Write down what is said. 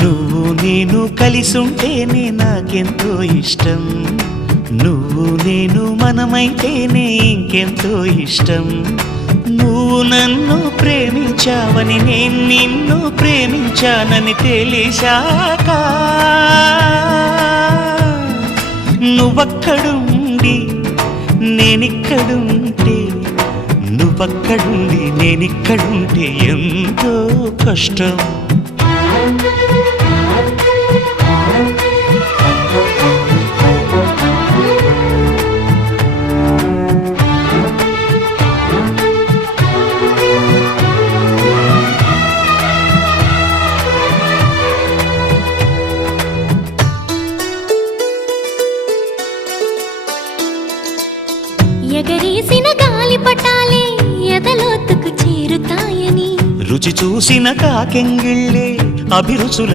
నువ్వు నేను కలిసుంటేనే నాకెంతో ఇష్టం, నువ్వు నేను మనమైతేనే ఇంకెంతో ఇష్టం. నువ్వు నన్ను ప్రేమించావని నేను నిన్ను ప్రేమించానని తెలిసాక నువ్వక్కడుండి నేనిక్కడుంటే, నువ్వక్కడుండి నేనిక్కడుంటే ఎంతో కష్టం. ఎగరేసిన గాలి పటాలే ఎదలోతుకు చేరుతాయని, రుచి చూసిన కాకెంగిళ్ళే అభిరుచుల